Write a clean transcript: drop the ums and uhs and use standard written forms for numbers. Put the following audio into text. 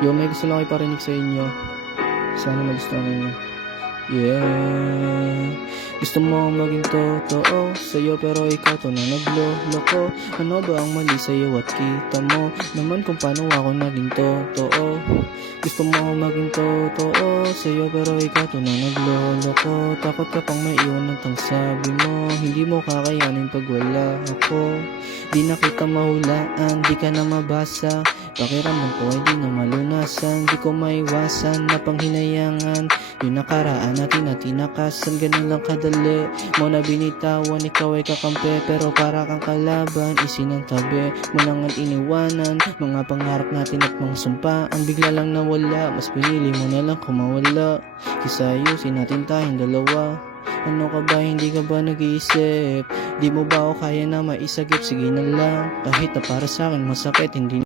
Yo, may gusto lang iparinig sa inyo. Sana magustuhan ninyo. Yeah. Gusto mo maging totoo sa'yo, pero ikaw to na nagloloko. Ano ba ang mali sa'yo at kita mo naman kung paano ako naging totoo. Gusto mo maging totoo sa'yo, pero ikaw to na nagloloko. Takot ka pang maiwan ng sabi mo. Hindi mo kakayanin pag wala ako. Di na kita mahulaan, di ka na mabasa. Pakiramdam ko ay di na malunasan. Di ko maiwasan na panghinayangan yung nakaraan natin na tinakasan. Ganun lang kadali mo na binitawan. Ikaw ay kakampi pero para kang kalaban. Isinantabi mo lang ang iniwanan. Mga pangarap natin at mga sumpaan bigla lang nawala. Mas pinili mo na lang kumawala kaysa ayusin natin tayong dalawa. Ano ka ba, hindi ka ba nag-iisip? Di mo ba ako kaya na maisagip? Sige na lang, kahit na para sa akin masakit, hindi